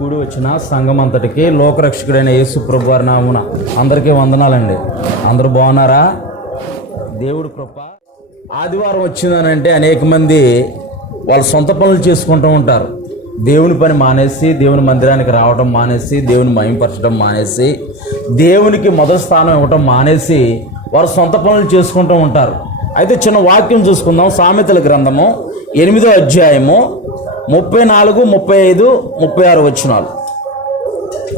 కూడి వచ్చిన సంఘం అంతటికి లోకరక్షకుడైన యేసు ప్రభు వారి నామమున అందరికీ వందనాలండి. అందరూ బాగున్నారా? దేవుడు కృప. ఆదివారం వచ్చిందనంటే అనేక మంది వాళ్ళ సొంత పనులు చేసుకుంటూ ఉంటారు. దేవుని పని మానేసి, దేవుని మందిరానికి రావడం మానేసి, దేవుని మహిమపరచడం మానేసి, దేవునికి మొదటి స్థానం ఇవ్వటం మానేసి వారు సొంత పనులు చేసుకుంటూ ఉంటారు. అయితే చిన్న వాక్యం చూసుకుందాం. సామెతల గ్రంథము 8వ అధ్యాయము 34, 35, 36 వచనాలు.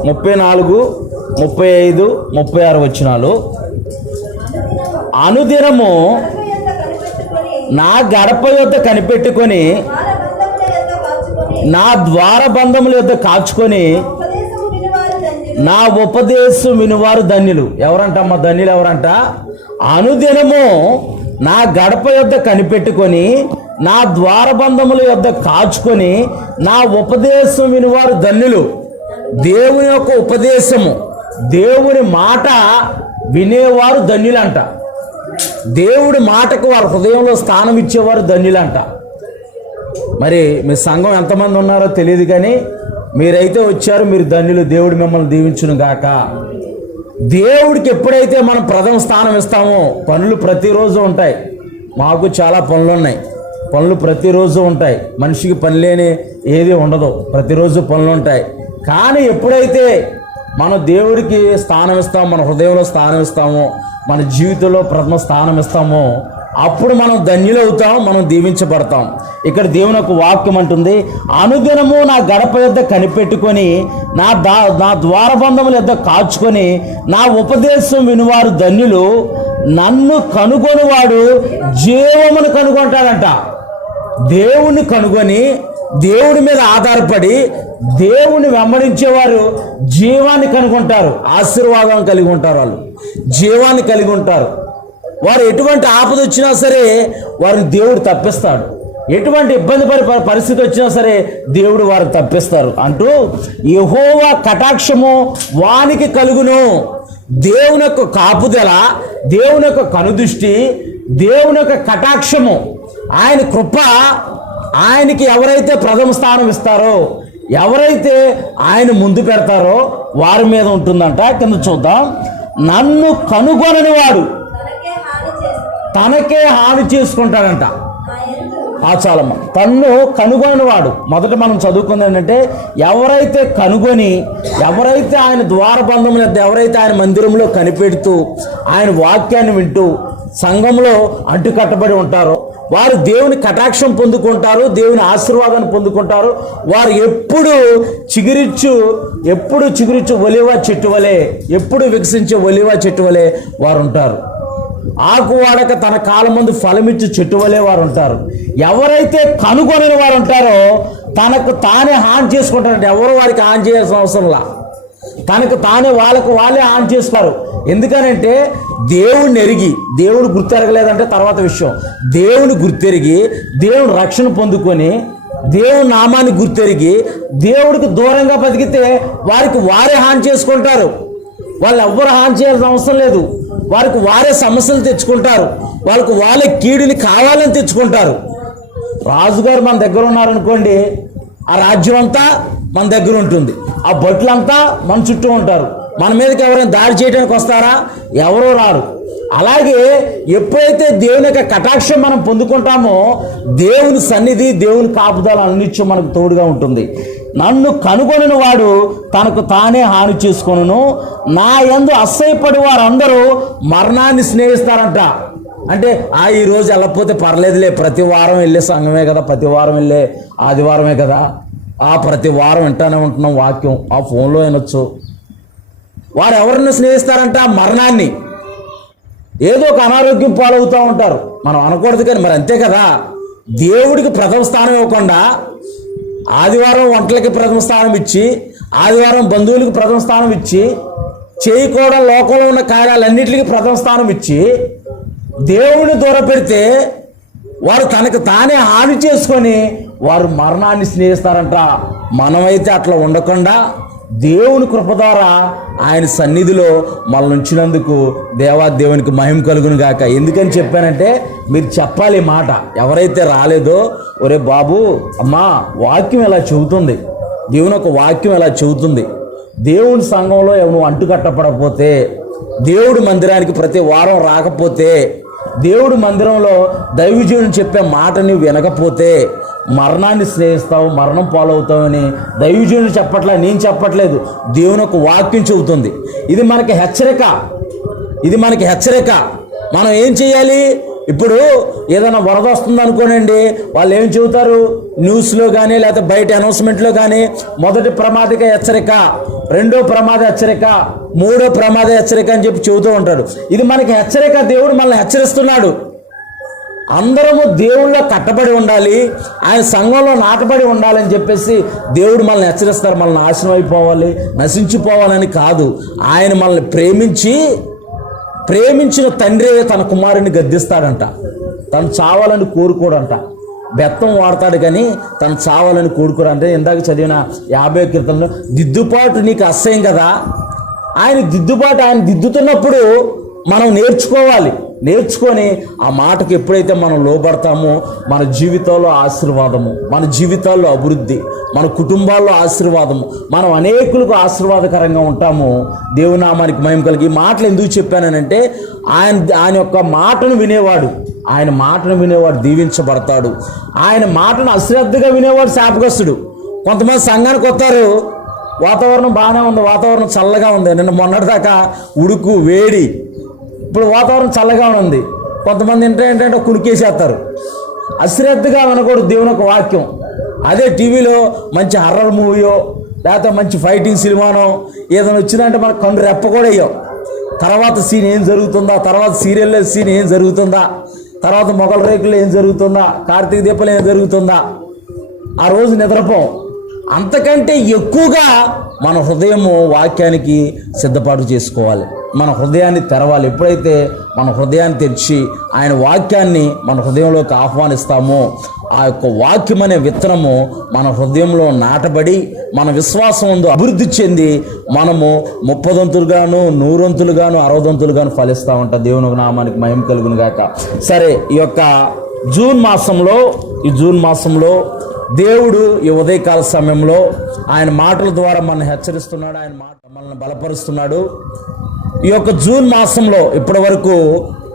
34, 35, 36 వచనాలు. అనుదినము నా గడప యొద్ద కనిపెట్టుకొని, నా ద్వారబంధముల యొద్ద కాచుకొని, నా ఉపదేశం వినువారు ధన్యులు. ఎవరంటమ్మా ధన్యులు? ఎవరంట? అనుదినము నా గడప యొద్ద కనిపెట్టుకొని, నా ద్వారబంధముల యొద్ద కాచుకొని, నా ఉపదేశం వినువారు ధన్యులు. దేవుని యొక్క ఉపదేశము, దేవుని మాట వినేవారు ధన్యులంట. దేవుడి మాటకు వారి హృదయంలో స్థానం ఇచ్చేవారు ధన్యులంట. మరి మీ సంఘం ఎంతమంది ఉన్నారో తెలియదు, కానీ మీరైతే వచ్చారు, మీరు ధన్యులు. దేవుడు మిమ్మల్ని దీవించును గాక. దేవుడికి ఎప్పుడైతే మనం ప్రథమ స్థానం ఇస్తామో, పనులు ప్రతిరోజు ఉంటాయి. మాకు చాలా పనులు ఉన్నాయి, పనులు ప్రతిరోజు ఉంటాయి. మనిషికి పని లేని ఏది ఉండదు, ప్రతిరోజు పనులు ఉంటాయి. కానీ ఎప్పుడైతే మనం దేవుడికి స్థానం ఇస్తామో, మన హృదయంలో స్థానం ఇస్తామో, మన జీవితంలో ప్రథమ స్థానం ఇస్తామో, అప్పుడు మనం ధన్యులవుతాం, మనం దీవించబడతాం. ఇక్కడ దేవుని యొక్క వాక్యం అంటుంది, అనుదినము నా గడప యొద్ద కనిపెట్టుకొని, నా ద్వారబంధముల యొద్ద కాచుకొని, నా ఉపదేశం వినువారు ధన్యులు. నన్ను కనుగొనివాడు జీవమును కనుగొంటాడంట. దేవుణ్ణి కనుగొని, దేవుడి మీద ఆధారపడి దేవుని వెంబడించేవారు జీవాన్ని కనుగొంటారు, ఆశీర్వాదం కలిగి ఉంటారు, వాళ్ళు జీవాన్ని కలిగి ఉంటారు. వారు ఎటువంటి ఆపద వచ్చినా సరే వారిని దేవుడు తప్పిస్తాడు. ఎటువంటి ఇబ్బంది పరిస్థితి వచ్చినా సరే దేవుడు వారికి తప్పిస్తారు అంటూ, యెహోవా కటాక్షము వానికి కలుగును. దేవుని యొక్క కాపుదల, దేవుని యొక్క కనుదృష్టి, దేవుని యొక్క కటాక్షము, ఆయన కృప, ఆయనకి ఎవరైతే ప్రథమ స్థానం ఇస్తారో, ఎవరైతే ఆయన ముందు పెడతారో వారి మీద ఉంటుందంట. కింద చూద్దాం. నన్ను కనుగొనని వాడు తనకే హాని చేసుకుంటాడంట. చాలమ్మ. తన్ను కనుగొని వాడు, మొదట మనం చదువుకుంది ఏంటంటే, ఎవరైతే కనుగొని, ఎవరైతే ఆయన ద్వారబంధం లేదా ఎవరైతే ఆయన మందిరంలో కనిపెడుతూ ఆయన వాక్యాన్ని వింటూ సంఘంలో అడ్డుకట్టబడి ఉంటారో వారు దేవుని కటాక్షం పొందుకుంటారు, దేవుని ఆశీర్వాదాన్ని పొందుకుంటారు. వారు ఎప్పుడు చిగురిచ్చు ఒలివ చెట్టు వలె, ఎప్పుడు వికసించే ఒలివ చెట్టు వలె వారు ఉంటారు. ఆకు వాడక తన కాలం ముందు ఫలమిచ్చు చెట్టు వలె వారు ఉంటారు. ఎవరైతే కనుగొనని వారు ఉంటారో తనకు తానే హాని చేసుకుంటారంటే, ఎవరు వారికి హాని చేయాల్సిన అవసరంలా, తనకు తానే వాళ్ళే హాని చేస్తారు. ఎందుకనంటే దేవుడిని ఎరిగి, దేవుడు గుర్తెరగలేదంటే తర్వాత విషయం, దేవుని గుర్తెరిగి, దేవుని రక్షణ పొందుకొని, దేవుని నామాన్ని గుర్తెరిగి దేవుడికి దూరంగా బతికితే వారికి వారే హాని చేసుకుంటారు. వాళ్ళు ఎవ్వరు హాని చేయాల్సిన అవసరం లేదు. వారికి వారే సమస్యలు తెచ్చుకుంటారు, వాళ్ళకు వాళ్ళే కీడుని కావాలని తెచ్చుకుంటారు. రాజుగారు మన దగ్గర ఉన్నారనుకోండి, ఆ రాజ్యం అంతా మన దగ్గర ఉంటుంది, ఆ భటులంతా మన చుట్టూ ఉంటారు. మన మీదకి ఎవరైనా దాడి చేయడానికి వస్తారా? ఎవరో రారు. అలాగే ఎప్పుడైతే దేవుని యొక్క కటాక్షం మనం పొందుకుంటామో, దేవుని సన్నిధి, దేవుని కాపుదల అన్నిత్యం మనకు తోడుగా ఉంటుంది. నన్ను కనుగొని వాడు తనకు తానే హాని చేసుకొనును. నా యందు అసహ్యపడి వారందరూ మరణాన్ని స్నేహిస్తారంట. అంటే ఈరోజు వెళ్ళకపోతే పర్లేదులే, ప్రతి వారం వెళ్ళే సంఘమే కదా, ప్రతి వారం వెళ్ళే ఆదివారమే కదా, ప్రతి వారం వింటానే ఉంటున్నాం వాక్యం, ఆ ఫోన్లో వినొచ్చు. వారు ఎవరిని స్నేహిస్తారంట? మరణాన్ని. ఏదో ఒక అనారోగ్యం పాలవుతూ ఉంటారు. మనం అనకూడదు, కానీ మరి అంతే కదా. దేవుడికి ప్రథమ స్థానం ఇవ్వకుండా ఆదివారం వంటలకి ప్రథమ స్థానం ఇచ్చి, ఆదివారం బంధువులకి ప్రథమ స్థానం ఇచ్చి, చేయకూడని లోకంలో ఉన్న కార్యాలన్నింటికి ప్రథమ స్థానం ఇచ్చి దేవుడిని దూరం పెడితే వారు తనకు తానే హాని చేసుకొని వారు మరణాన్ని స్నేహిస్తారంట. మనమైతే అట్లా ఉండకుండా దేవుని కృప ద్వారా ఆయన సన్నిధిలో మనల్ని ఉంచినందుకు దేవునికి మహిమ కలుగును గాక. ఎందుకని చెప్పానంటే, మీరు చెప్పాలి మాట. ఎవరైతే రాలేదో, ఒరే బాబు, అమ్మా వాక్యం ఇలా చెబుతుంది, దేవుని ఒక వాక్యం ఇలా చెబుతుంది, దేవుని సంఘంలో నువ్వు అంటుకట్టపడకపోతే, దేవుడి మందిరానికి ప్రతి వారం రాకపోతే, దేవుడి మందిరంలో దైవజనుడు చెప్పే మాట నువ్వు వినకపోతే మరణాన్ని స్నేహిస్తావు, మరణం పాలవుతావని దైవజనుడు చెప్పట్లే, నేను చెప్పట్లేదు, దేవుని ఒక వాక్యం చెబుతుంది. ఇది మనకి హెచ్చరిక, ఇది మనకి హెచ్చరిక. మనం ఏం చేయాలి? ఇప్పుడు ఏదైనా వరద వస్తుంది అనుకోనండి, వాళ్ళు ఏం చెబుతారు న్యూస్లో కానీ లేకపోతే బయట అనౌన్స్మెంట్లో కానీ, మొదటి ప్రమాదిక హెచ్చరిక, రెండో ప్రమాద హెచ్చరిక, మూడో ప్రమాద హెచ్చరిక అని చెప్పి చెబుతూ ఉంటాడు. ఇది మనకి హెచ్చరిక, దేవుడు మనల్ని హెచ్చరిస్తున్నాడు. అందరము దేవుళ్ళో కట్టబడి ఉండాలి, ఆయన సంఘంలో నాటబడి ఉండాలని చెప్పేసి దేవుడు మనల్ని హెచ్చరిస్తారు. మనల్ని నాశనం అయిపోవాలి, నశించిపోవాలని కాదు, ఆయన మనల్ని ప్రేమించిన తండ్రి తన కుమారుని గద్దిస్తాడంట. తను చావాలని కోరుకోడంట. బెత్తం వాడతాడు కానీ తను చావాలని కోరుకోడంటే. ఇందాక చదివిన 50 కీర్తనలో దిద్దుబాటు నీకు అసహ్యం కదా, ఆయన దిద్దుతున్నప్పుడు మనం నేర్చుకొని ఆ మాటకు ఎప్పుడైతే మనం లోబడతామో మన జీవితాల్లో ఆశీర్వాదము, మన జీవితాల్లో అభివృద్ధి, మన కుటుంబాల్లో ఆశీర్వాదము, మనం అనేకులకు ఆశీర్వాదకరంగా ఉంటాము. దేవుని నామానికి మహిమ కలిగి. ఈ మాటలు ఎందుకు చెప్పానంటే ఆయన యొక్క మాటను వినేవాడు, దీవించబడతాడు. ఆయన మాటను అశ్రద్ధగా వినేవాడు శాపగ్రస్తుడు. కొంతమంది సంఘానికి వస్తారు, వాతావరణం బాగానే ఉంది, వాతావరణం చల్లగా ఉంది, నిన్న మొన్నటిదాకా ఉడుకు వేడి, ఇప్పుడు వాతావరణం చల్లగా ఉంది. కొంతమంది ఏంటంటే కునికేసేస్తారు. అశ్రద్ధగా వినకూడదు దేవుని ఒక వాక్యం. అదే టీవీలో మంచి హర్రర్ మూవీయో లేకపోతే మంచి ఫైటింగ్ సినిమానో ఏదైనా వచ్చిందంటే మనకు కన్ను రెప్ప కూడా అయ్యో, తర్వాత సీన్ ఏం జరుగుతుందా, తర్వాత సీరియల్లో సీన్ ఏం జరుగుతుందా, తర్వాత మొగల రేకుల్లో ఏం జరుగుతుందా, కార్తీక దీపాలు ఏం జరుగుతుందా, ఆ రోజు నిద్రపోం. అంతకంటే ఎక్కువగా మన హృదయము వాక్యానికి సిద్ధపాటు చేసుకోవాలి, మన హృదయాన్ని తెరవాలి. ఎప్పుడైతే మన హృదయాన్ని తెరిచి ఆయన వాక్యాన్ని మన హృదయంలోకి ఆహ్వానిస్తామో ఆ యొక్క వాక్యం అనే విత్తనము మన హృదయంలో నాటబడి మన విశ్వాసం ముందు అభివృద్ధి చెంది మనము 30 దంతులుగాను 100 దంతులుగాను 60 దంతులుగాను ఫలిస్తూ ఉంటాం. దేవుని నామానికి మహిమ కలుగును గాక. సరే, ఈ యొక్క జూన్ మాసంలో దేవుడు ఈ ఉదయకాల సమయంలో ఆయన మాటల ద్వారా మనల్ని హెచ్చరిస్తున్నాడు, ఆయన మాట మనల్ని బలపరుస్తున్నాడు. ఈ యొక్క జూన్ మాసంలో ఇప్పటి వరకు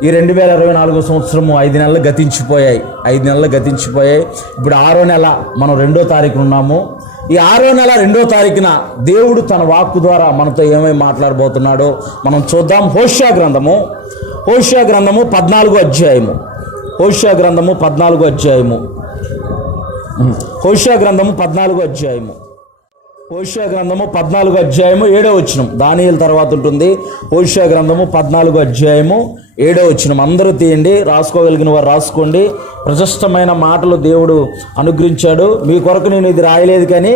ఈ 2024 సంవత్సరము 5 నెలలు గతించిపోయాయి. ఇప్పుడు 6వ నెల, మనం 2వ తారీఖున ఉన్నాము. ఈ 6వ నెల 2వ తారీఖున దేవుడు తన వాక్కు ద్వారా మనతో ఏమై మాట్లాడబోతున్నాడో మనం చూద్దాం. హోషేయ గ్రంథము 14వ అధ్యాయము. హోషేయ గ్రంథము 14వ అధ్యాయము. హోషేయ గ్రంథము 14వ అధ్యాయము. 7వ వచనం. దానియేలు తర్వాత ఉంటుంది. హోషేయ గ్రంథము 14వ అధ్యాయము 7వ వచనం. అందరూ తీయండి, రాసుకోగలిగిన వారు రాసుకోండి. ప్రశస్తమైన మాటలు దేవుడు అనుగ్రహించాడు. మీ కొరకు నేను ఇది రాయలేదు, కానీ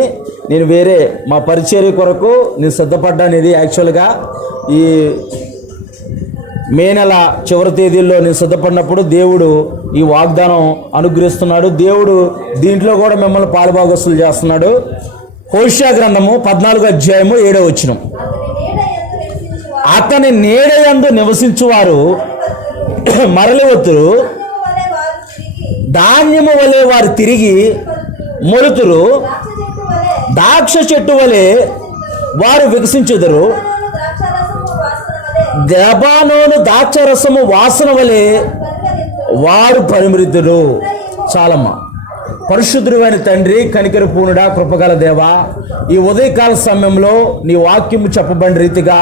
నేను వేరే మా పరిచర్య కొరకు నేను సిద్ధపడ్డాను. ఇది యాక్చువల్గా ఈ మే నెల చివరి తేదీల్లో నేను సిద్ధపడినప్పుడు దేవుడు ఈ వాగ్దానం అనుగ్రహిస్తున్నాడు. దేవుడు దీంట్లో కూడా మిమ్మల్ని పాలుభాగస్తులు చేస్తున్నాడు. హోషేయ గ్రంథము 14వ అధ్యాయము 7వ వచనం. అతని నీడయందు నివసించువారు మరలి వత్తురు, ధాన్యము వలె వారు తిరిగి మొలుతురు, ద్రాక్ష చెట్టు వలె వారు వికసించుదురు, లెబానోను ద్రాక్షరసము వాసన వలె వారు పరిమృతులు. చాలమ్మా. పరిశుద్ధుడైన తండ్రి, కనికర పూర్ణుడా, కృపగల దేవా, ఈ ఉదయకాల సమయంలో నీ వాక్యము చెప్పబడిన రీతిగా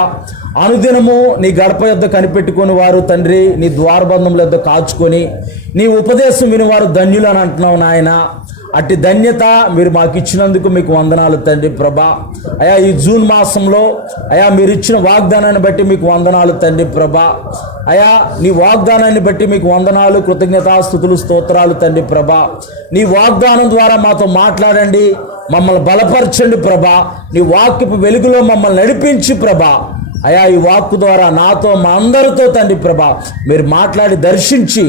అనుదినము నీ గడప యొద్ద కనిపెట్టుకుని వారు తండ్రి నీ ద్వారబంధముల యొద్ద కాచుకొని నీ ఉపదేశం వినివారు ధన్యులు అని అంటున్నావు నాయన. అట్టి ధన్యత మీరు మాకు ఇచ్చినందుకు మీకు వందనాలు తండ్రి ప్రభా. అయా ఈ జూన్ మాసంలో అయా మీరు ఇచ్చిన వాగ్దానాన్ని బట్టి మీకు వందనాలు తండ్రి ప్రభా. అయా నీ వాగ్దానాన్ని బట్టి మీకు వందనాలు, కృతజ్ఞతాస్తుతులు, స్తోత్రాలు తండ్రి ప్రభా. నీ వాగ్దానం ద్వారా మాతో మాట్లాడండి, మమ్మల్ని బలపరచండి ప్రభా. నీ వాక్యపు వెలుగులో మమ్మల్ని నడిపించి ప్రభా. అయా ఈ వాక్కు ద్వారా నాతో మా అందరితో తండ్రి ప్రభా మీరు మాట్లాడి దర్శించి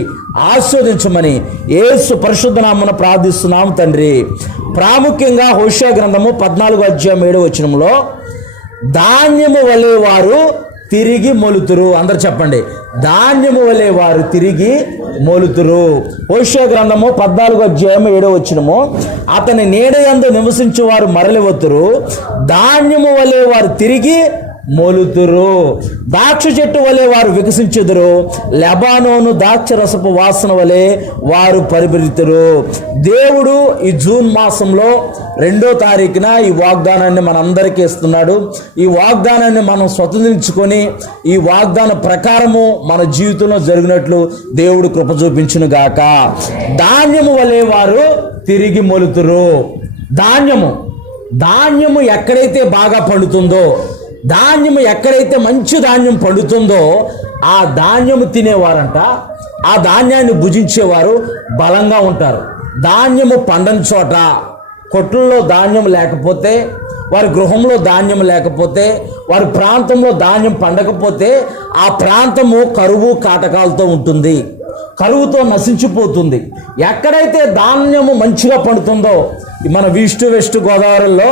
ఆస్వాదించమని యేసు పరిశుద్ధ నామమున ప్రార్థిస్తున్నాం తండ్రి. ప్రాముఖ్యంగా హోషేయ గ్రంథము 14వ అధ్యాయం 7వ వచనంలో ధాన్యము వలె వారు తిరిగి మొలుతురు. అందరు చెప్పండి, ధాన్యము వలె వారు తిరిగి మొలుతురు. హోషేయ గ్రంథము 14:7 అతని నీడ యందు నివసించు వారు మరలి వత్తురు, ధాన్యము వలె వారు తిరిగి మొలుతురు. ద్రాక్ష చెట్టు వలె వారు వికసించుదురు, లెబానోను ద్రాక్ష రసపు వాసన వలె వారు పరిబెరుతురు. దేవుడు ఈ జూన్ మాసంలో 2వ తారీఖున ఈ వాగ్దానాన్ని మనందరికీ ఇస్తున్నాడు. ఈ వాగ్దానాన్ని మనం స్వతంత్రించుకొని ఈ వాగ్దాన ప్రకారము మన జీవితంలో జరిగినట్లు దేవుడు కృప చూపించును గాక. ధాన్యము వలె వారు తిరిగి మొలుతురు. ధాన్యము ఎక్కడైతే బాగా పండుతుందో, ధాన్యము ఎక్కడైతే మంచి ధాన్యం పండుతుందో ఆ ధాన్యము తినేవారంట, ఆ ధాన్యాన్ని భుజించేవారు బలంగా ఉంటారు. ధాన్యము పండని చోట, కొట్లలో ధాన్యం లేకపోతే, వారి గృహంలో ధాన్యం లేకపోతే, వారి ప్రాంతంలో ధాన్యం పండకపోతే ఆ ప్రాంతము కరువు కాటకాలతో ఉంటుంది, కరువుతో నశించిపోతుంది. ఎక్కడైతే ధాన్యము మంచిగా పండుతుందో, మన ఈస్ట్ వెస్ట్ గోదావరిలో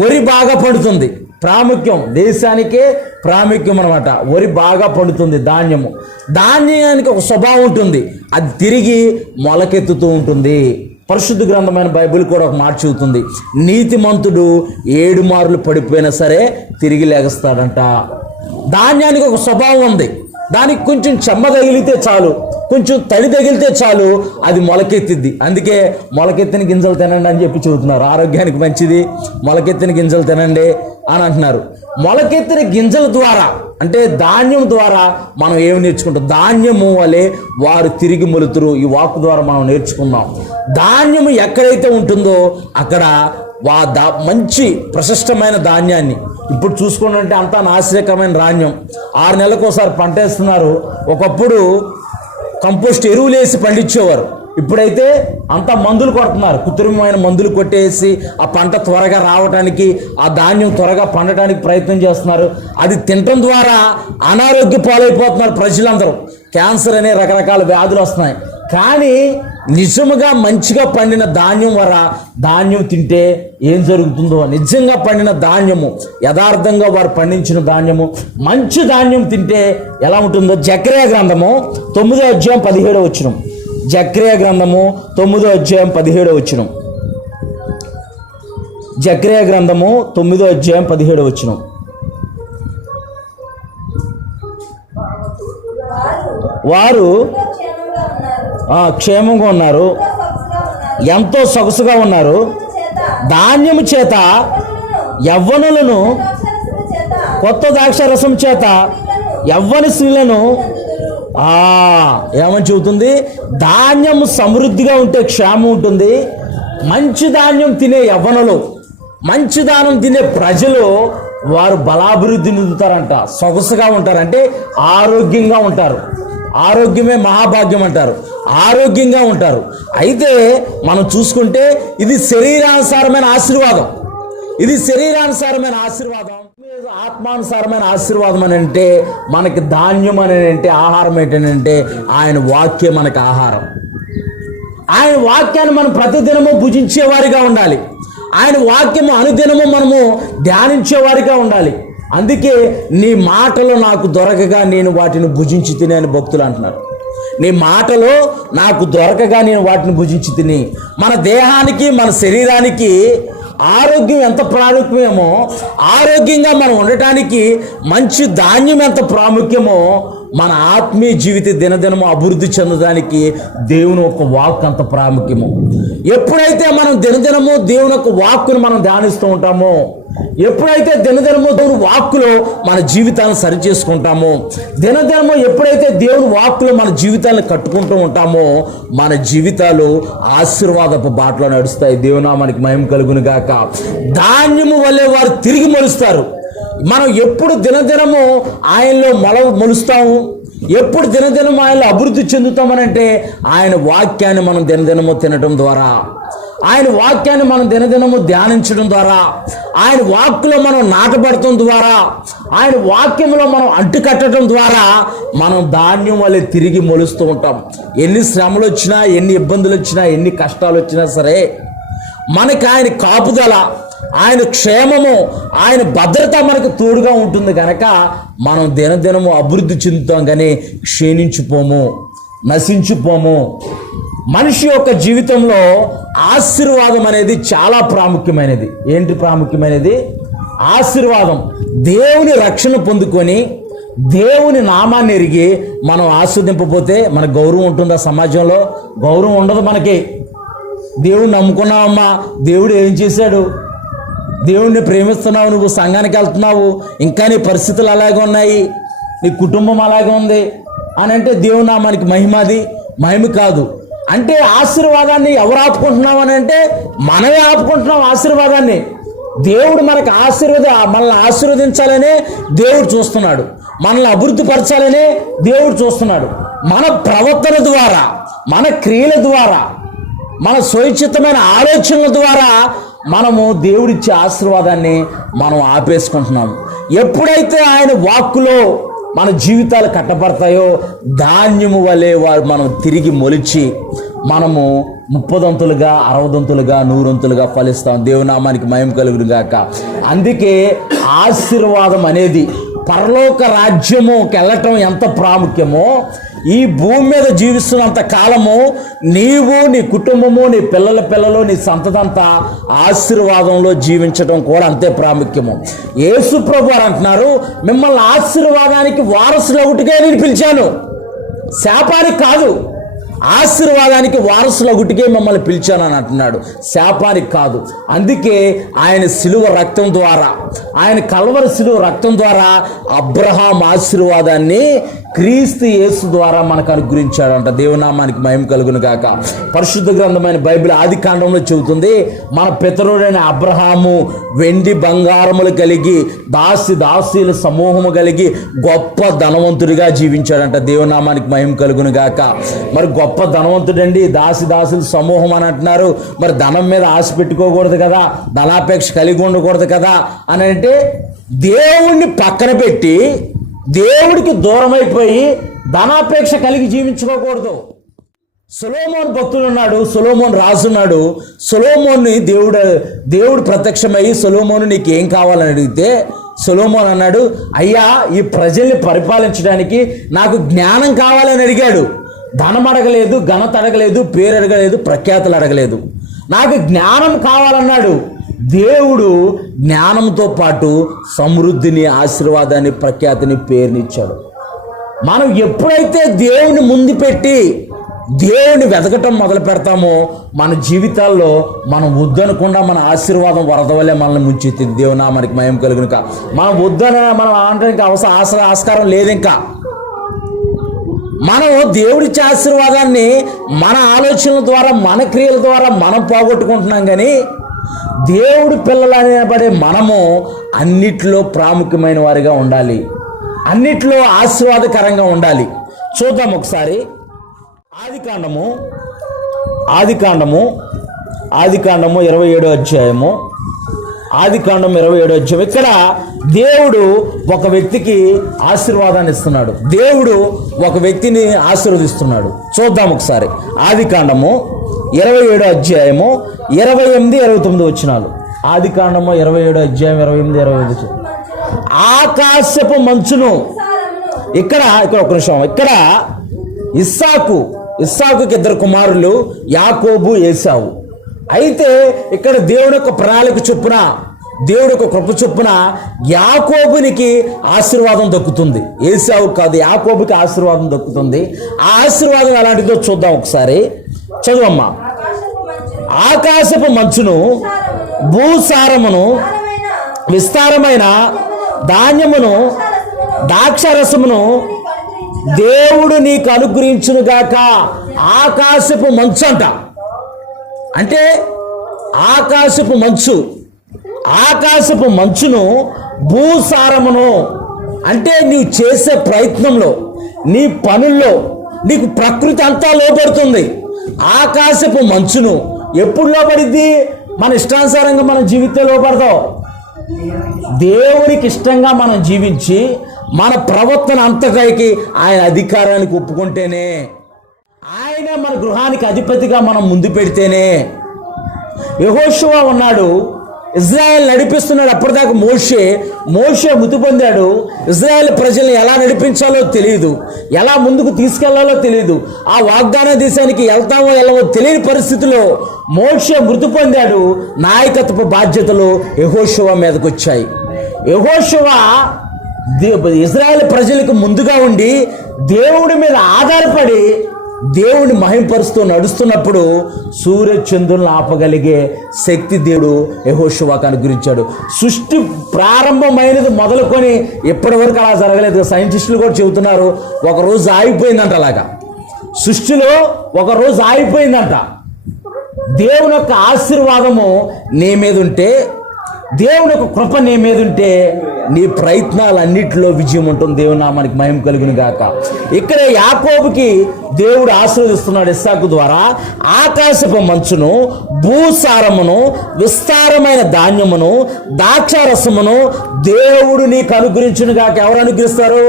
వరి బాగా పండుతుంది. ప్రాముఖ్యం, దేశానికే ప్రాముఖ్యం అనమాట. వరి బాగా పండుతుంది. ధాన్యానికి ఒక స్వభావం ఉంటుంది, అది తిరిగి మొలకెత్తుతూ ఉంటుంది. పరిశుద్ధ గ్రంథమైన బైబిల్ కూడా ఒక మాట చెబుతుంది, నీతిమంతుడు 7 మార్లు పడిపోయినా సరే తిరిగి లేగస్తాడంట. ధాన్యానికి ఒక స్వభావం ఉంది, దానికి కొంచెం చెమ్మ తగిలితే చాలు, కొంచెం తడి తగిలితే చాలు, అది మొలకెత్తిద్ది. అందుకే మొలకెత్తిన గింజలు తినండి అని చెప్పి చెబుతున్నారు. ఆరోగ్యానికి మంచిది, మొలకెత్తిన గింజలు తినండి అని అంటున్నారు. మొలకెత్తిన గింజల ద్వారా అంటే ధాన్యం ద్వారా మనం ఏమి నేర్చుకుంటాం? ధాన్యము వలె వారు తిరిగి మొలుతురు. ఈ వాక్ ద్వారా మనం నేర్చుకుందాం. ధాన్యము ఎక్కడైతే ఉంటుందో అక్కడ మంచి ప్రశస్తమైన ధాన్యాన్ని, ఇప్పుడు చూసుకుంటే అంతా నాసిరకమైన ధాన్యం, 6 నెలలకు ఒకసారి పంట వేస్తున్నారు. ఒకప్పుడు కంపోస్ట్ ఎరువులు వేసి పండించేవారు, ఇప్పుడైతే అంతా మందులు కొడుతున్నారు. కృత్రిమమైన మందులు కొట్టేసి ఆ పంట త్వరగా రావడానికి, ఆ ధాన్యం త్వరగా పండటానికి ప్రయత్నం చేస్తున్నారు. అది తినటం ద్వారా అనారోగ్య పాలైపోతున్నారు ప్రజలందరూ. క్యాన్సర్ అనే రకరకాల వ్యాధులు వస్తున్నాయి. కానీ నిజముగా మంచిగా పండిన ధాన్యం తింటే ఏం జరుగుతుందో, నిజంగా పండిన ధాన్యము, యథార్థంగా వారు పండించిన ధాన్యము, మంచి ధాన్యం తింటే ఎలా ఉంటుందో జకర్యా గ్రంథము 9:17 జకర్యా గ్రంథము 9:17 జకర్యా గ్రంథము 9:17 వారు క్షేమంగా ఉన్నారు, ఎంతో సొగసుగా ఉన్నారు, ధాన్యము చేత యవ్వనులను, కొత్త ద్రాక్షరసం చేత యవ్వన స్త్రీలను. ఏమని చెబుతుంది? ధాన్యము సమృద్ధిగా ఉంటే క్షేమం ఉంటుంది. మంచి ధాన్యం తినే యవ్వనులు, మంచి ధాన్యం తినే ప్రజలు వారు బలాభివృద్ధి చెందుతారంట, సొగసుగా ఉంటారంటే ఆరోగ్యంగా ఉంటారు. ఆరోగ్యమే మహాభాగ్యం అంటారు, ఆరోగ్యంగా ఉంటారు. అయితే మనం చూసుకుంటే ఇది శరీరానుసారమైన ఆశీర్వాదం, ఇది శరీరానుసారమైన ఆశీర్వాదం. ఆత్మానుసారమైన ఆశీర్వాదం అని అంటే మనకి ధాన్యం అని అంటే ఆహారం ఏంటంటే ఆయన వాక్యం మనకి ఆహారం. ఆయన వాక్యాన్ని మనం ప్రతిదినము భుజించేవారిగా ఉండాలి. ఆయన వాక్యము అనుదినము మనము ధ్యానించేవారిగా ఉండాలి. అందుకే నీ మాటలు నాకు దొరకగా నేను వాటిని భుజించి తిని అని భక్తులు అంటున్నారు. నీ మాటలో నాకు దొరకగా నేను వాటిని భుజించి తిని. మన దేహానికి, మన శరీరానికి ఆరోగ్యం ఎంత ప్రాముఖ్యమో, ఆరోగ్యంగా మనం ఉండటానికి మంచి ధాన్యం ఎంత ప్రాముఖ్యమో, మన ఆత్మీయ జీవిత దినదినము అభివృద్ధి చెందడానికి దేవుని ఒక వాక్ అంత ప్రాముఖ్యము. ఎప్పుడైతే మనం దినదినము దేవుని యొక్క వాక్కును మనం ధ్యానిస్తూ ఉంటామో, ఎప్పుడైతే దినదినము దేవుని వాక్కులో మన జీవితాలను సరి చేసుకుంటామో, దినదినము ఎప్పుడైతే దేవుని వాక్కులో మన జీవితాలను కట్టుకుంటూ ఉంటామో, మన జీవితాలు ఆశీర్వాదపు బాటలో నడుస్తాయి. దేవునామానికి మహిమ కలుగును గాక. ధాన్యము వల్లే వారు తిరిగి మొలుస్తారు. మనం ఎప్పుడు దినదినము ఆయనలో మొలుస్తాము, ఎప్పుడు దినదినము ఆయనలో అభివృద్ధి చెందుతామనంటే ఆయన వాక్యాన్ని మనం దినదినము తినడం ద్వారా, ఆయన వాక్యాన్ని మనం దినదినము ధ్యానించడం ద్వారా, ఆయన వాక్కులో మనం నాటబడటం ద్వారా, ఆయన వాక్యంలో మనం అంటుకట్టడం ద్వారా మనం ధాన్యం వల్లే తిరిగి మొలుస్తూ ఉంటాం. ఎన్ని శ్రమలు వచ్చినా, ఎన్ని ఇబ్బందులు వచ్చినా, ఎన్ని కష్టాలు వచ్చినా సరే మనకి ఆయన కాపుదల, ఆయన క్షేమము, ఆయన భద్రత మనకు తోడుగా ఉంటుంది కనుక మనం దినదినము అభివృద్ధి చెందుతాం, కానీ క్షీణించిపోము, నశించిపోము. మనిషి యొక్క జీవితంలో ఆశీర్వాదం అనేది చాలా ప్రాముఖ్యమైనది. ఏంటి ప్రాముఖ్యమైనది? ఆశీర్వాదం. దేవుని రక్షణ పొందుకొని దేవుని నామాన్ని ఎరిగి మనం ఆస్వాదింపపోతే మన గౌరవం ఉంటుందా? సమాజంలో గౌరవం ఉండదు మనకి. దేవుడిని నమ్ముకున్నావమ్మా, దేవుడు ఏం చేశాడు? దేవుడిని ప్రేమిస్తున్నావు, నువ్వు సంఘానికి వెళ్తున్నావు, ఇంకా నీ పరిస్థితులు అలాగే ఉన్నాయి, నీ కుటుంబం అలాగే ఉంది అని అంటే దేవుని నామానికి మహిమది? మహిమ కాదు. అంటే ఆశీర్వాదాన్ని ఎవరు ఆపుకుంటున్నావు అని అంటే మనమే ఆపుకుంటున్నాం ఆశీర్వాదాన్ని. దేవుడు మనకు మనల్ని ఆశీర్వదించాలనే దేవుడు చూస్తున్నాడు, మనల్ని అభివృద్ధి పరచాలనే దేవుడు చూస్తున్నాడు. మన ప్రవర్తన ద్వారా, మన క్రియల ద్వారా, మన స్వైచ్ఛితమైన ఆలోచనల ద్వారా మనము దేవుడిచ్చే ఆశీర్వాదాన్ని మనం ఆపేసుకుంటున్నాము. ఎప్పుడైతే ఆయన వాక్కులో మన జీవితాలు కట్టబడతాయో ధాన్యము వలె మనం తిరిగి మొలిచి మనము 30 60 100 ఫలిస్తాం. దేవునామానికి మహిమ కలుగును గాక. అందుకే ఆశీర్వాదం అనేది పరలోక రాజ్యముకి వెళ్ళటం ఎంత ప్రాముఖ్యమో, ఈ భూమి మీద జీవిస్తున్నంత కాలము నీవు, నీ కుటుంబము, నీ పిల్లలు, నీ సంతతంతా ఆశీర్వాదంలో జీవించడం కూడా అంతే ప్రాముఖ్యము. యేసు ప్రభువారు అంటున్నారు, మిమ్మల్ని ఆశీర్వాదానికి వారసులు ఒకటిగా నేను పిలిచాను, శాపానికి కాదు. ఆశీర్వాదానికి వారసుల గుటికే మిమ్మల్ని పిలిచాను అని అంటున్నాడు, శాపానికి కాదు. అందుకే ఆయన శిలువ రక్తం ద్వారా, ఆయన కల్వరి శిలువ రక్తం ద్వారా అబ్రహాం ఆశీర్వాదాన్ని క్రీస్తు యేసు ద్వారా మనకు అనుగ్రహించాడంట. దేవునామానికి మహిమ కలుగును గాక. పరిశుద్ధ గ్రంథమైన బైబిల్ ఆది కాండంలో చెబుతుంది, మన పితరుడైన అబ్రహాము వెండి బంగారములు కలిగి దాసీల సమూహము కలిగి గొప్ప ధనవంతుడిగా జీవించాడంట. దేవునామానికి మహిమ కలుగును గాక. మరి గొప్ప ధనవంతుడండి, దాసుల సమూహం అని అంటున్నారు. మరి ధనం మీద ఆశ పెట్టుకోకూడదు కదా, ధనాపేక్ష కలిగి ఉండకూడదు కదా అని అంటే దేవుణ్ణి పక్కన పెట్టి దేవుడికి దూరమైపోయి ధనాపేక్ష కలిగి జీవించుకోకూడదు. సొలొమోను భక్తుడు ఉన్నాడు, సొలొమోను రాజున్నాడు. సొలొమోన్ని దేవుడు ప్రత్యక్షమయ్యి సొలొమోను నీకు ఏం కావాలని అడిగితే సొలొమోను అన్నాడు, అయ్యా ఈ ప్రజల్ని పరిపాలించడానికి నాకు జ్ఞానం కావాలని అడిగాడు. ధనం అడగలేదు, ఘనత అడగలేదు, పేరు అడగలేదు, ప్రఖ్యాతులు అడగలేదు, నాకు జ్ఞానం కావాలన్నాడు. దేవుడు జ్ఞానంతో పాటు సమృద్ధిని, ఆశీర్వాదాన్ని, ప్రఖ్యాతిని, పేరునిచ్చాడు. మనం ఎప్పుడైతే దేవుని ముందు పెట్టి దేవుని వెతకటం మొదలు పెడతామో మన జీవితాల్లో మనం వద్దనకుండా మన ఆశీర్వాదం వరద వల్లే మనల్ని ముంచెత్తింది. దేవునామానికి మహిమ కలుగును గాక. మనం వద్దన మనం అనడానికి ఆస్కారం లేదు. ఇంకా మనం దేవుడిచ్చే ఆశీర్వాదాన్ని మన ఆలోచనల ద్వారా, మన క్రియల ద్వారా మనం పోగొట్టుకుంటున్నాం. కానీ దేవుడి పిల్లలు అనబడే మనము అన్నిట్లో ప్రాముఖ్యమైన వారిగా ఉండాలి, అన్నిట్లో ఆశీర్వాదకరంగా ఉండాలి. చూద్దాం ఒకసారి ఆదికాండము 27వ అధ్యాయము. ఆదికాండం 27వ అధ్యాయం. ఇక్కడ దేవుడు ఒక వ్యక్తికి ఆశీర్వాదాన్ని ఇస్తున్నాడు, దేవుడు ఒక వ్యక్తిని ఆశీర్వదిస్తున్నాడు. చూద్దాం ఒకసారి ఆదికాండము 27వ అధ్యాయము 28, 29 వచనాలు. ఆదికాండము 27వ అధ్యాయం 28, 29. ఆకాశపు మంచును, ఇక్కడ ఒక నిమిషం, ఇక్కడ ఇస్సాకుకి 2 కుమారులు, యాకోబు, ఏశావు. అయితే ఇక్కడ దేవుని యొక్క ప్రణాళిక చొప్పున, దేవుడి యొక్క కృప చొప్పున యాకోబునికి ఆశీర్వాదం దక్కుతుంది, ఏశావు కాదు, యాకోబుకి ఆశీర్వాదం దక్కుతుంది. ఆ ఆశీర్వాదం ఎలాంటిదో చూద్దాం ఒకసారి. చదువమ్మా. ఆకాశపు మంచును, భూసారమును, విస్తారమైన ధాన్యమును, ద్రాక్షరసమును దేవుడు నీకు అనుగ్రహించునుగాక. ఆకాశపు మంచు అంట. అంటే ఆకాశపు మంచును, భూసారమును, అంటే నీవు చేసే ప్రయత్నంలో, నీ పనుల్లో నీకు ప్రకృతి అంతా లోపడుతుంది. ఆకాశపు మంచును ఎప్పుడు లోపడిద్ది? మన ఇష్టానుసారంగా మన జీవితంలో లోపడతాం. దేవునికి ఇష్టంగా మనం జీవించి మన ప్రవర్తన అంతకైకి ఆయన అధికారానికి ఒప్పుకుంటేనే, ఆయన మన గృహానికి అధిపతిగా మనం ముందు పెడితేనే, యెహోషువ ఉన్నాడు, ఇజ్రాయెల్ నడిపిస్తున్నాడు. అప్పటిదాకా మోషే మృతి పొందాడు. ఇజ్రాయెల్ ప్రజల్ని ఎలా నడిపించాలో తెలియదు, ఎలా ముందుకు తీసుకెళ్లాలో తెలియదు, ఆ వాగ్దాన దేశానికి వెళ్తామో వెళ్ళవో తెలియని పరిస్థితిలో మోషే మృతి పొందాడు. నాయకత్వ బాధ్యతలు యెహోషువ మీదకి వచ్చాయి. యెహోషువ ఇజ్రాయెల్ ప్రజలకు ముందుగా ఉండి దేవుడి మీద ఆధారపడి దేవుడిని మహింపరుస్తూ నడుస్తున్నప్పుడు సూర్యచంద్రులను ఆపగలిగే శక్తి దేవుడు యెహోషువకు అనుగ్రహించాడు. సృష్టి ప్రారంభమైనది మొదలుకొని ఇప్పటి వరకు అలా జరగలేదు. సైంటిస్టులు కూడా చెబుతున్నారు, ఒకరోజు ఆగిపోయిందంట. అలాగా సృష్టిలో ఒకరోజు ఆగిపోయిందంట. దేవుని యొక్క ఆశీర్వాదము నీ మీద ఉంటే, దేవుని యొక్క కృప నీ మీద ఉంటే నీ ప్రయత్నాలన్నిటిలో విజయం ఉంటుంది. దేవుని నామానికి మహిమ కలుగును గాక. ఇక్కడ యాకోబుకి దేవుడు ఆశీర్వదిస్తున్నాడు ఇస్సాకు ద్వారా. ఆకాశపు మంచును, భూసారమును, విస్తారమైన ధాన్యమును, ద్రాక్షారసమును దేవుడు నీకు అనుగ్రహించును గాక. ఎవరు అనుగ్రహిస్తారు?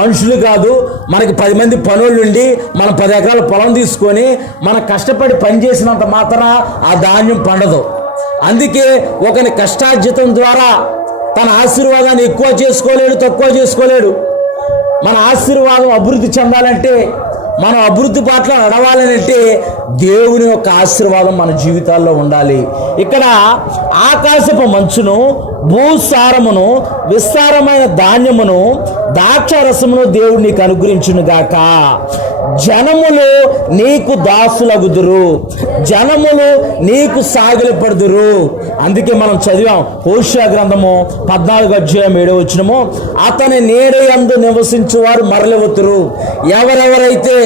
మనుషులు కాదు. మనకి 10 మంది పనులు ఉండి మనం 10 ఎకరాల పొలం తీసుకొని మనం కష్టపడి పని చేసినంత మాత్రాన ఆ ధాన్యం పండదు. అందుకే ఒకని కష్టార్జితం ద్వారా తన ఆశీర్వాదాన్ని ఎక్కువ చేసుకోలేడు, తక్కువ చేసుకోలేడు. మన ఆశీర్వాదం అభివృద్ధి చెందాలంటే, మనం అభివృద్ధి బాటలో నడవాలంటే దేవుని యొక్క ఆశీర్వాదం మన జీవితాల్లో ఉండాలి. ఇక్కడ ఆకాశపు మంచును, భూసారమును, విస్తారమైన ధాన్యమును, ద్రాక్షారసమును దేవుడు నీకు అనుగ్రహించును గాక. జనములు నీకు దాసులగుదురు, జనములు నీకు సాగిలపడుదురు. అందుకే మనం చదివాం హోషేయ గ్రంథము 14:7 అతని నీడయందు నివసించువారు మరలివతురు. ఎవరెవరైతే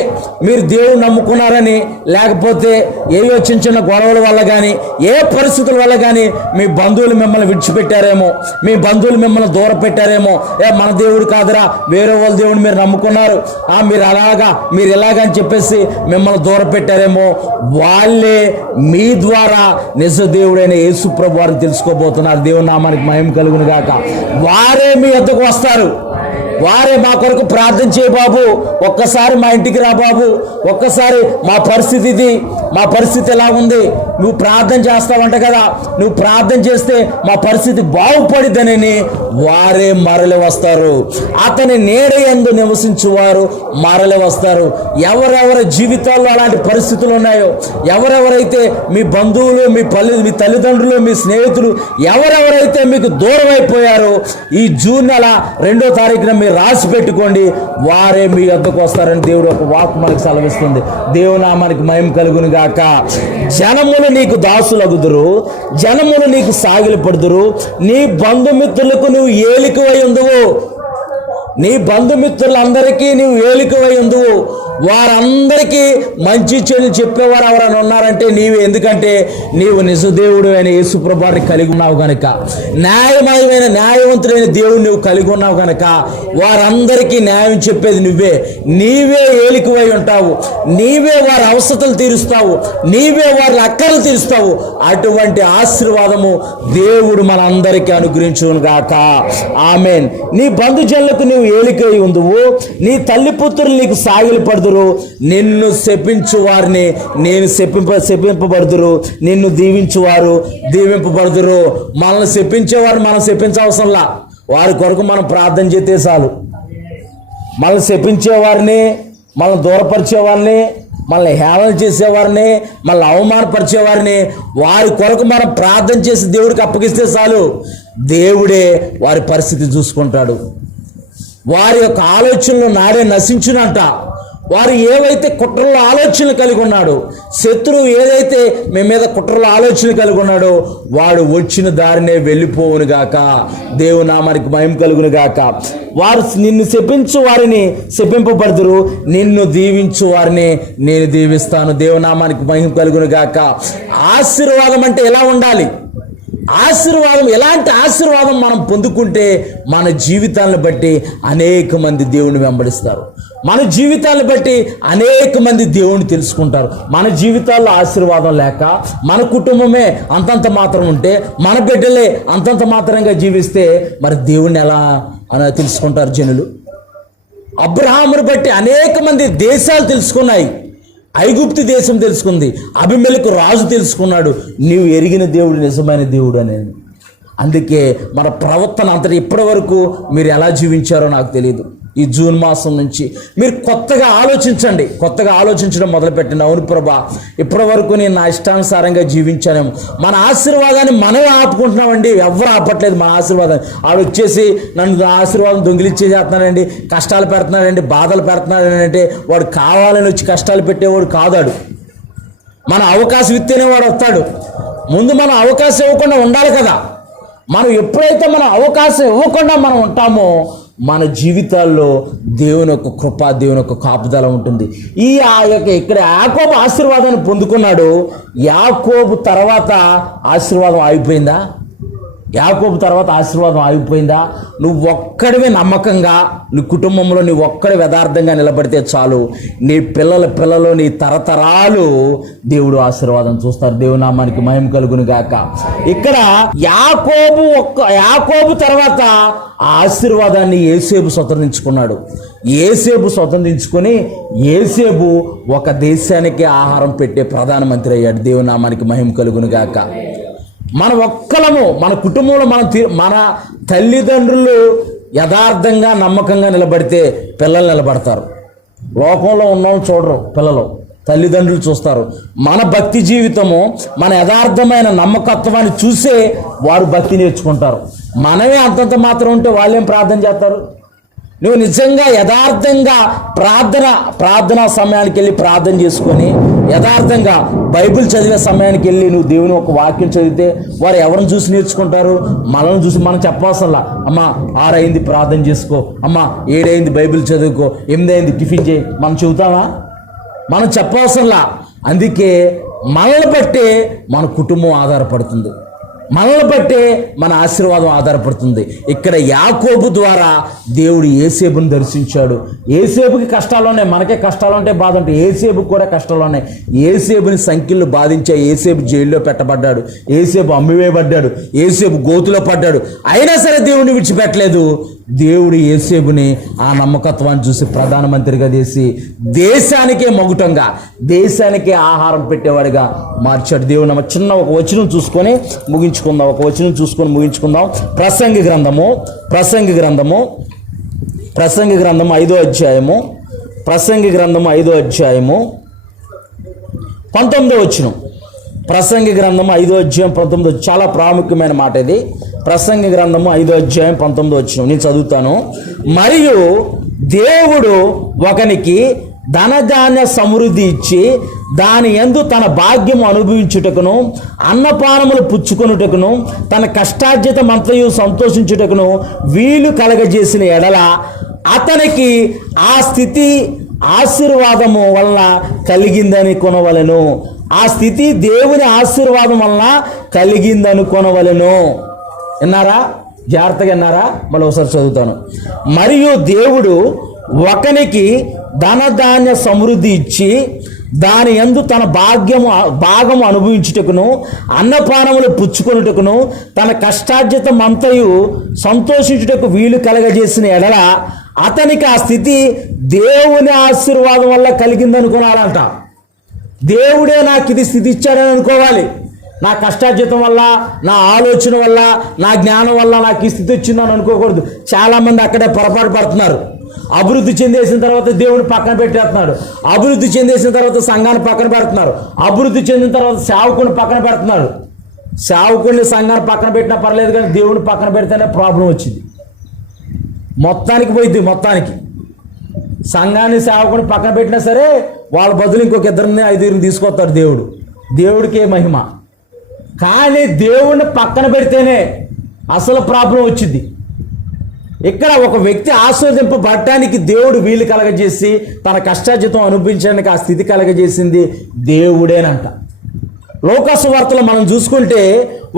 మీరు దేవుడు నమ్ముకున్నారని, లేకపోతే ఏవో చిన్న చిన్న గొడవల వల్ల కానీ, ఏ పరిస్థితుల వల్ల కానీ మీ బంధువులు మిమ్మల్ని విడిచిపెట్టారేమో, మీ బంధువులు మిమ్మల్ని దూర పెట్టారేమో, మన దేవుడు కాదురా వేరే వాళ్ళ దేవుడు మీరు నమ్ముకున్నారు, మీరు ఇలాగని చెప్పేసి మిమ్మల్ని దూర పెట్టారేమో, వాళ్ళే మీ ద్వారా నిజ దేవుడైన యేసు ప్రభు వారిని తెలుసుకోబోతున్నారు. దేవుని నామానికి మహిమ కలుగును గాక. వారే మీ వద్దకు వస్తారు. వారే మా కొరకు ప్రార్థన చేయ బాబు, ఒక్కసారి మా ఇంటికి రా బాబు, ఒక్కసారి మా పరిస్థితి ఇది, మా పరిస్థితి ఎలా ఉంది, నువ్వు ప్రార్థన చేస్తావంట కదా, నువ్వు ప్రార్థన చేస్తే మా పరిస్థితి బాగుపడిద్దనని వారే మరలి వస్తారు. అతని నీడయందు నివసించువారు మరలి వస్తారు. ఎవరెవరి జీవితాల్లో అలాంటి పరిస్థితులు ఉన్నాయో, ఎవరెవరైతే మీ బంధువులు, మీ తల్లిదండ్రులు, మీ స్నేహితులు ఎవరెవరైతే మీకు దూరం అయిపోయారో, ఈ జూన్ నెల 2వ తారీఖున మీరు రాసి పెట్టుకోండి, వారే మీ వద్దకు వస్తారని దేవుడు ఒక వాక్ మనకు సెలవిస్తుంది. దేవునామానికి మహిమ కలుగును గాక. జనములు నీకు దాసులగుదురు, జనములు నీకు సాగిలపడుదురు. నీ బంధుమిత్రులకు నువ్వు ఏలికవై ఉందువు. నీ బంధుమిత్రులందరికీ నువ్వు ఏలికవై ఉందువు. వారందరికీ మంచి చెడు చెప్పేవారు ఎవరైనా ఉన్నారంటే నీవు. ఎందుకంటే నీవు నిజదేవుడు అయిన యేసు ప్రభువుని కలిగి ఉన్నావు గనక, న్యాయమయమైన న్యాయవంతుడైన దేవుడు నువ్వు కలిగి ఉన్నావు గనక వారందరికీ న్యాయం చెప్పేది నువ్వే. నీవే ఏలికవై ఉంటావు, నీవే వారి అవసరతలు తీరుస్తావు, నీవే వారి అక్కర్లు తీరుస్తావు. అటువంటి ఆశీర్వాదము దేవుడు మనందరికీ అనుగ్రహించును గాక. ఆమేన్. నీ బంధుజనులకు నీవు ఏలికై ఉందువు, నీ తల్లి పుత్రులు నీకు సాగిలపడుదురు. నిన్ను శపించు వారిని నేను శపింపబడుదురు, నిన్ను దీవించువారు దీవింపబడుదురు. మనల్ని శపించేవారు మనం శపించవసరంలా, వారి కొరకు మనం ప్రార్థన చేస్తే చాలు. మనల్ని శపించేవారిని, మనల్ని దూరపరిచేవారిని, మనల్ని హేళన చేసేవారిని, మనల్ని అవమానపరిచేవారిని వారి కొరకు మనం ప్రార్థన చేసి దేవుడికి అప్పగిస్తే చాలు, దేవుడే వారి పరిస్థితి చూసుకుంటాడు. వారి యొక్క ఆలోచనలు నాడే నశించునంట. వారు ఏవైతే కుట్రల ఆలోచనలు కలిగి ఉన్నాడో, శత్రువు ఏదైతే మీ మీద కుట్రల ఆలోచనలు కలిగి ఉన్నాడో వాడు వచ్చిన దారినే వెళ్ళిపోవును గాక. దేవుని నామానికి మహిమ కలుగును గాక. వారు నిన్ను శపించు వారిని శపింపబడుదురు, నిన్ను దీవించు వారిని నేను దీవిస్తాను. దేవుని నామానికి మహిమ కలుగును గాక. ఆశీర్వాదం అంటే ఎలా ఉండాలి? ఆశీర్వాదం, ఎలాంటి ఆశీర్వాదం మనం పొందుకుంటే మన జీవితాలను బట్టి అనేక మంది దేవుని వెంబడిస్తారు. మన జీవితాలను బట్టి అనేక మంది దేవుని తెలుసుకుంటారు. మన జీవితాల్లో ఆశీర్వాదం లేక మన కుటుంబమే అంతంత మాత్రం ఉంటే, మన బిడ్డలే అంతంత మాత్రంగా జీవిస్తే మరి దేవుణ్ణి ఎలా తెలుసుకుంటారు జనులు? అబ్రహామును బట్టి అనేక మంది దేశాలు తెలుసుకున్నాయి. ఐగుప్తు దేశం తెలుసుకుంది, అబీమెలెకు రాజు తెలుసుకున్నాడు, నీవు ఎరిగిన దేవుడు నిజమైన దేవుడు అనేది. అందుకే మన ప్రవర్తన అంతటి ఇప్పటి వరకు మీరు ఎలా జీవించారో నాకు తెలియదు. ఈ జూన్ మాసం నుంచి మీరు కొత్తగా ఆలోచించడం మొదలుపెట్టిన, అవును ప్రభా ఇప్పటి వరకు నేను నా ఇష్టానుసారంగా జీవించానేమో. మన ఆశీర్వాదాన్ని మనమే ఆపుకుంటున్నామండి, ఎవరు ఆపట్లేదు మన ఆశీర్వాదాన్ని. ఆడు వచ్చేసి నన్ను ఆశీర్వాదం దొంగిలిచ్చేసేస్తున్నాడండి, కష్టాలు పెడుతున్నాడండి, బాధలు పెడుతున్నాడు అంటే వాడు కావాలని వచ్చి కష్టాలు పెట్టేవాడు కాదాడు. మన అవకాశం ఇస్తేనే వాడు వస్తాడు. ముందు మనం అవకాశం ఇవ్వకుండా ఉండాలి కదా. మనం ఎప్పుడైతే మనం అవకాశం ఇవ్వకుండా మనం ఉంటామో మన జీవితాల్లో దేవుని యొక్క కృప, దేవుని యొక్క కాపుదల ఉంటుంది. ఇక్కడ యాకోబు ఆశీర్వాదాన్ని పొందుకున్నాడు. యాకోబు తర్వాత ఆశీర్వాదం ఆగిపోయిందా? నువ్వు ఒక్కడివే నమ్మకంగా, నీ కుటుంబంలో నీ ఒక్కడి యథార్థంగా నిలబడితే చాలు, నీ పిల్లలు నీ తరతరాలు దేవుడు ఆశీర్వాదం చూస్తారు. దేవుని నామానికి మహిమ కలుగును గాక. ఇక్కడ యాకోబు తర్వాత ఆ ఆశీర్వాదాన్ని యోసేపు స్వతంత్రించుకున్నాడు. యోసేపు ఒక దేశానికి ఆహారం పెట్టే ప్రధానమంత్రి అయ్యాడు. దేవుని నామానికి మహిమ కలుగును గాక. మన ఒక్కలము, మన కుటుంబంలో మన తల్లిదండ్రులు యథార్థంగా నమ్మకంగా నిలబడితే పిల్లలు నిలబడతారు. లోకంలో ఉన్నవాళ్ళు చూడరు, పిల్లలు తల్లిదండ్రులు చూస్తారు. మన భక్తి జీవితము, మన యథార్థమైన నమ్మకత్వాన్ని చూసే వారు భక్తి నేర్చుకుంటారు. మనమే అంతంత మాత్రం ఉంటే వాళ్ళేం ప్రార్థన చేస్తారు? నువ్వు నిజంగా యథార్థంగా ప్రార్థనా సమయానికి వెళ్ళి ప్రార్థన చేసుకొని, యథార్థంగా బైబిల్ చదివే సమయానికి వెళ్ళి నువ్వు దేవుని ఒక వాక్యం చదివితే వారు ఎవరిని చూసి నేర్చుకుంటారు? మనల్ని చూసి. మనం చెప్పవసరంలా, అమ్మ 6 అయింది ప్రార్థన చేసుకో, అమ్మ 7 అయింది బైబిల్ చదువుకో, 8 అయింది టిఫిన్ చేయి, మనం చెబుతామా? మనం చెప్పవసరంలా. అందుకే మనల్ని బట్టే మన కుటుంబం ఆధారపడుతుంది, మనల్ని బట్టే మన ఆశీర్వాదం ఆధారపడుతుంది. ఇక్కడ యాకోబు ద్వారా దేవుడు యోసేపుని దర్శించాడు. యోసేపుకి కష్టాలు ఉన్నాయి, మనకే కష్టాలు ఉంటాయి, బాధ ఉంటాయి. యోసేపుకి కూడా కష్టాలు ఉన్నాయి. యోసేపుని సంఖ్యలు బాధించాయి. యోసేపు జైల్లో పెట్టబడ్డాడు, యోసేపు అమ్మివేయబడ్డాడు, యోసేపు గోతులో పడ్డాడు. అయినా సరే దేవుడిని విడిచిపెట్టలేదు. దేవుడు యోసేపుని ఆ నమ్మకత్వాన్ని చూసి ప్రధానమంత్రిగా చేసి దేశానికే మగుటంగా, దేశానికే ఆహారం పెట్టేవాడిగా మార్చాడు. దేవుడు చిన్న ఒక వచనం చూసుకొని ముగించుకుందాం. ప్రసంగి గ్రంథము 5వ అధ్యాయము 19వ వచనం. ప్రసంగి గ్రంథము 5వ అధ్యాయం 19, చాలా ప్రాముఖ్యమైన మాట ఇది. ప్రసంగి గ్రంథము 5వ అధ్యాయం 19వ వచనం నేను చదువుతాను. మరియు దేవుడు ఒకనికి ధనధాన్య సమృద్ధి ఇచ్చి దాని యందు తన భాగ్యము అనుభవించుటకును, అన్నపానములు పుచ్చుకొనుటకును, తన కష్టార్జితమంతయు సంతోషించుటకును వీలు కలగజేసిన ఎడల అతనికి ఆ స్థితి ఆశీర్వాదము వలన కలిగిందని కొనవలెను. ఆ స్థితి దేవుని ఆశీర్వాదం వలన కలిగిందనుకొనవలెను. విన్నారా? జాగ్రత్తగా విన్నారా? మళ్ళీ ఒకసారి చదువుతాను. మరియు దేవుడు ఒకనికి ధనధాన్య సమృద్ధి ఇచ్చి దాని యందు తన భాగము అనుభవించుటకును, అన్నపానములు పుచ్చుకొనుటకును, తన కష్టార్జితమంతయు సంతోషించుటకు వీలు కలగజేసిన ఎడల అతనికి ఆ స్థితి దేవుని ఆశీర్వాదం వల్ల కలిగిందనుకోవాలంట. దేవుడే నాకు ఇది స్థితి ఇచ్చాడని అనుకోవాలి. నా కష్టార్జితం వల్ల, నా ఆలోచన వల్ల, నా జ్ఞానం వల్ల నాకు ఈ స్థితి వచ్చిందని అనుకోకూడదు. చాలామంది అక్కడే పొరపాటు పడుతున్నారు. అభివృద్ధి చెందేసిన తర్వాత దేవుని పక్కన పెట్టేస్తున్నాడు, అభివృద్ధి చెందేసిన తర్వాత సంఘాన్ని పక్కన పెడుతున్నారు, అభివృద్ధి చెందిన తర్వాత సేవకుని పక్కన పెడుతున్నాడు. సేవకుడిని సంఘాన్ని పక్కన పెట్టినా పర్లేదు, కానీ దేవుని పక్కన పెడితేనే ప్రాబ్లం వచ్చింది. మొత్తానికి పోయింది. సంఘాన్ని సేవకుని పక్కన పెట్టినా సరే వాళ్ళ బదులు ఇంకొక 2-5 తీసుకొస్తాడు దేవుడు. దేవుడికే మహిమ. కానీ దేవుణ్ణి పక్కన పెడితేనే అసలు ప్రాబ్లం వచ్చింది. ఇక్కడ ఒక వ్యక్తి ఆశీర్వదింపబడటానికి దేవుడు వీలు కలగజేసి తన కష్టార్జితం అనుభవించడానికి ఆ స్థితి కలగజేసింది దేవుడేనంట. లోకాసు వార్తలో మనం చూసుకుంటే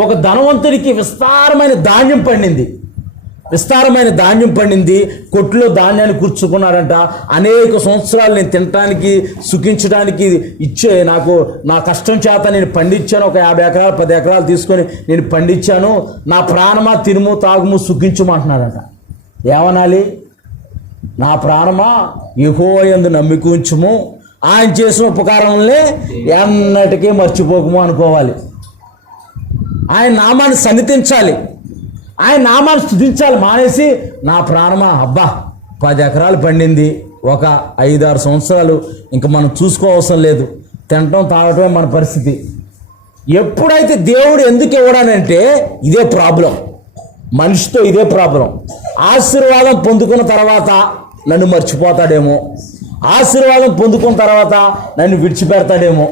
ఒక ధనవంతుడికి విస్తారమైన ధాన్యం పండింది. కొట్టులో ధాన్యాన్ని కూర్చుకున్నాడంట. అనేక సంవత్సరాలు నేను తినడానికి, సుఖించడానికి ఇచ్చే, నాకు నా కష్టం చేత నేను పండించాను. ఒక 50 ఎకరాలు 10 ఎకరాలు తీసుకొని నేను పండించాను. నా ప్రాణమా తినుము తాగుము సుఖించుమంటున్నాడంట. ఏమనాలి? నా ప్రాణమా యెహోవా యందు నమ్మిక ఉంచుము, ఆయన చేసిన ఉపకారంలే ఎన్నటికీ మర్చిపోకము అనుకోవాలి. ఆయన నామాన్ని సన్నిధించాలి, ఆయన నామాన్ని స్తుతించాలి. మానేసి నా ప్రాణమా అబ్బా 10 ఎకరాలు పండింది, ఒక 5-6 సంవత్సరాలు ఇంక మనం చూసుకోవసరం లేదు, తినటం తాగటమే మన పరిస్థితి. ఎప్పుడైతే దేవుడు ఎందుకు ఇవ్వడానంటే ఇదే ప్రాబ్లం, మనిషితో ఇదే ప్రాబ్లం. ఆశీర్వాదం పొందుకున్న తర్వాత నన్ను మర్చిపోతాడేమో, ఆశీర్వాదం పొందుకున్న తర్వాత నన్ను విడిచిపెడతాడేమో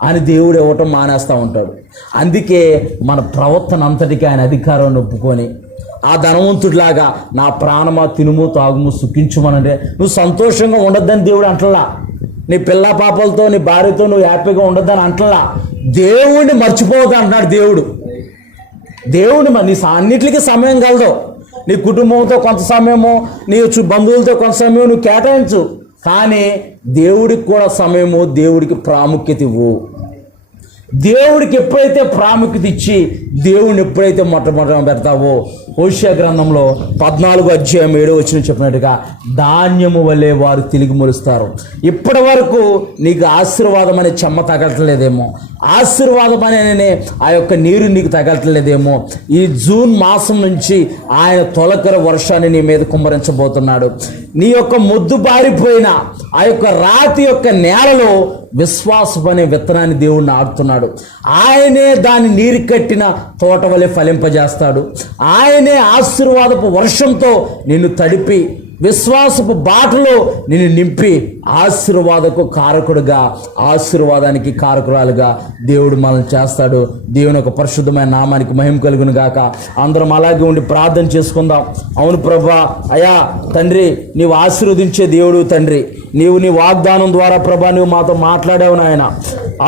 అని దేవుడు ఇవ్వటం మానేస్తూ ఉంటాడు. అందుకే మన ప్రవర్తన అంతటికీ ఆయన అధికారాన్ని ఒప్పుకొని ఆ ధనవంతుడిలాగా నా ప్రాణమా తినుము తాగుము సుఖించుమనంటే నువ్వు సంతోషంగా ఉండొద్దని దేవుడు అంటలా, నీ పిల్ల పాపలతో నీ భార్యతో నువ్వు హ్యాపీగా ఉండొద్దని అంటలా, దేవుడిని మర్చిపోవద్దు అంటున్నాడు దేవుడు. నీ అన్నిటికీ సమయం కలదు, నీ కుటుంబంతో కొంత సమయము, నీ బంధువులతో కొంత సమయం నువ్వు కేటాయించు, కానీ దేవుడికి కూడా సమయము, దేవుడికి ప్రాముఖ్యత ఇవ్వు. దేవుడికి ఎప్పుడైతే ప్రాముఖ్యత ఇచ్చి దేవుడిని ఎప్పుడైతే మొట్టమొదట పెడతావో, హోషేయ గ్రంథంలో 14:7 చెప్పినట్టుగా ధాన్యము వలె వారు తిరిగి మొలుస్తారు. ఇప్పటి వరకు నీకు ఆశీర్వాదం అనే చెమ్మ తగలట్లేదేమో, ఆశీర్వాదం అనే ఆ యొక్క నీరు నీకు తగలట్లేదేమో, ఈ జూన్ మాసం నుంచి ఆయన తొలకర వర్షాన్ని నీ మీద కుమ్మరించబోతున్నాడు. నీ యొక్క మొద్దు బారిపోయిన ఆ యొక్క రాతి యొక్క నేలలో విశ్వాసం అనే విత్తనాన్ని దేవుడు నాటుతున్నాడు. ఆయనే దాన్ని నీరు కట్టిన తోట వలె ఫలింపజేస్తాడు. ఆయనే ఆశీర్వాదపు వర్షంతో నిన్ను తడిపి విశ్వాసపు బాటలో నిన్ను నింపి ఆశీర్వాదకు కారకుడుగా, ఆశీర్వాదానికి కారకురాలుగా దేవుడు మనల్ని చేస్తాడు. దేవుని యొక్క పరిశుద్ధమైన నామానికి మహిమ కలుగును గాక. అందరం అలాగే ఉండి ప్రార్థన చేసుకుందాం. అవును ప్రభా, అయా తండ్రి, నీవు ఆశీర్వదించే దేవుడు తండ్రి, నీవు నీ వాగ్దానం ద్వారా ప్రభా నువ్వు మాతో మాట్లాడావు నాయన.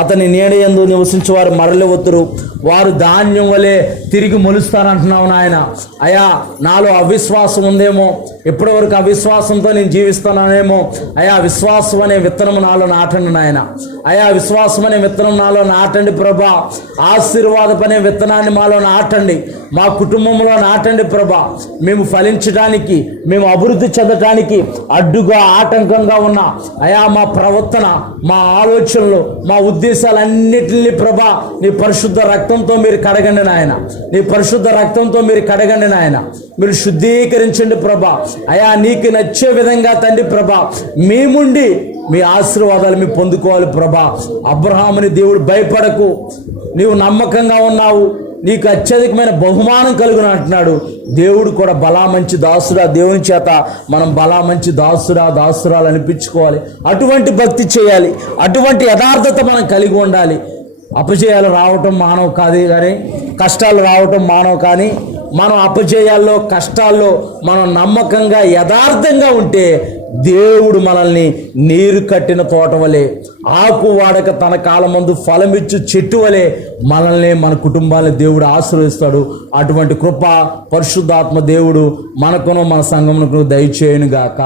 అతని నీడ యందు నివసించే వారు మరలి వత్తురు, వారు ధాన్యం వలె తిరిగి మొలుస్తారంటున్నావు నాయన. అయా నాలో అవిశ్వాసం ఉందేమో, ఇప్పటివరకు అవిశ్వాసంతో నేను జీవిస్తున్నానేమో, అయా విశ్వాసం అనే విత్తనం నాలో నాటండి నాయన. అయా విశ్వాసం అనే విత్తనం నాలో నాటండి ప్రభా. ఆశీర్వాదపు అనే విత్తనాన్ని మాలో నాటండి, మా కుటుంబంలో నాటండి ప్రభా. మేము ఫలించడానికి, మేము అభివృద్ధి చెందటానికి అడ్డుగా ఆటంకంగా ఉన్న అయా మా ప్రవర్తన, మా ఆలోచనలు, మా ఉద్దేశాలన్నిటిని ప్రభా నీ పరిశుద్ధ రక్తంతో మీరు కడగండి నాయన. నీ పరిశుద్ధ రక్తంతో మీరు కడగండి నాయన. మీరు శుద్ధీకరించండి ప్రభా. అయా నీకు నచ్చే విధంగా తండ్రి ప్రభా మేముండి మీ ఆశీర్వాదాలు మేము పొందుకోవాలి ప్రభా. అబ్రహాముని దేవుడు భయపడకు, నీవు నమ్మకంగా ఉన్నావు, నీకు అత్యధికమైన బహుమానం కలుగును అంటున్నాడు. దేవుడు కూడా బలా మంచి దాసుడా, దేవుని చేత మనం బలా మంచి దాసుడా దాసురాలు అనిపించుకోవాలి. అటువంటి భక్తి చేయాలి, అటువంటి యథార్థత మనం కలిగి ఉండాలి. అపజయాలు రావటం మానవ కాదు, కానీ కష్టాలు రావటం మానవ, కానీ మనం అపజయాల్లో కష్టాల్లో మనం నమ్మకంగా యథార్థంగా ఉంటే దేవుడు మనల్ని నీరు కట్టిన తోట వలె, ఆకు వాడక తన కాలమందు ఫలమిచ్చు చెట్టు వలె మనల్ని, మన కుటుంబాన్ని దేవుడు ఆశీర్వదిస్తాడు. అటువంటి కృప పరిశుద్ధాత్మ దేవుడు మనకును మన సంఘమునకు దయచేయునుగాక.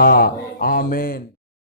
ఆమేన్.